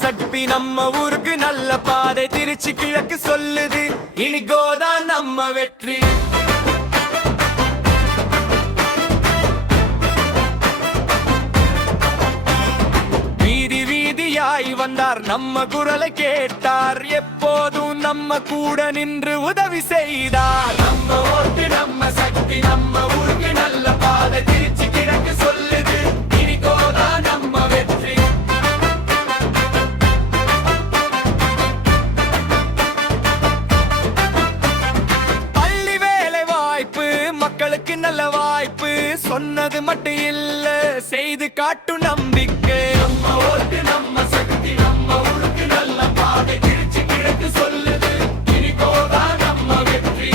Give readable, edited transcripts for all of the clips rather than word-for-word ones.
சக்தி நம்ம ஊருக்கு நல்ல பாதை திருச்சி கிழக்கு சொல்லுது இனிகோதான் நம்ம வெற்றி. வீதி வீதியாய் வந்தார் நம்ம குரலை கேட்டார் எப்போதும் நம்ம கூட நின்று உதவி செய்தார். நம்ம ஓட்டு நம்ம சக்தி நம்ம ஊருக்கு நல்ல பாதை திருச்சி கிழக்கு சொல்லுது இனிகோதான் நம்ம வெற்றி. பள்ளி வேலை வாய்ப்பு மக்களுக்கு நல்ல வாய்ப்பு சொன்னது மட்டும் இல்ல செய்து காட்டும் நம்பிக்கை. நம்ம ஓட்டு நம்ம சக்தி நம்ம ஊருக்கு நல்ல பாதை திருச்சி கிழக்கு சொல்லுது இனிகோதான் நம்ம வெற்றி.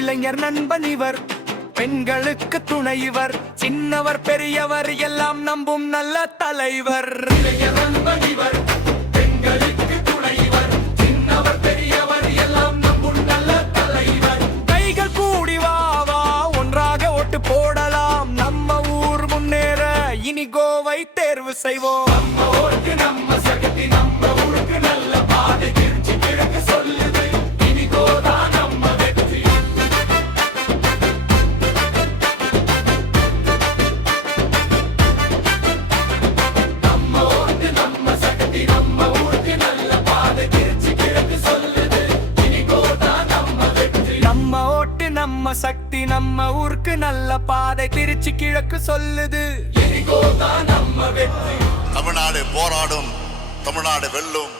இளைஞர் நண்பன் இவர் பெண்களுக்கு துணை இவர் சின்னவர் பெரியவர் எல்லாம் நம்பும் நல்ல தலைவர். இளைஞர் நண்பன் இவர் பெண்களுக்கு துணை இவர் சின்னவர் பெரியவர் எல்லாம் நம்பும் நல்ல தலைவர். கைகள் கூடி வா வா ஒன்றாக ஓட்டு போடலாம் நம்ம ஊர் முன்னேற இனிகோவை தேர்வு செய்வோம். நம்ம ஓட்டு நம்ம சக்தி நம்ம ஊருக்கு நல்ல பாதை திருச்சி கிழக்கு சொல்லுது இனிகோதான் நம்ம வெற்றி. நம்ம ஓட்டு நம்ம சக்தி நம்ம ஊருக்கு நல்ல பாதை திருச்சி கிழக்கு சொல்லுது இனிகோதான் நம்ம வெற்றி. நம்ம ஓட்டு நம்ம சக்தி நம்ம ஊருக்கு நல்ல பாதை திருச்சி கிழக்கு சொல்லுது இனிகோதான் நம்ம வெற்றி. தமிழ்நாடு போராடும், தமிழ்நாடு வெல்லும்.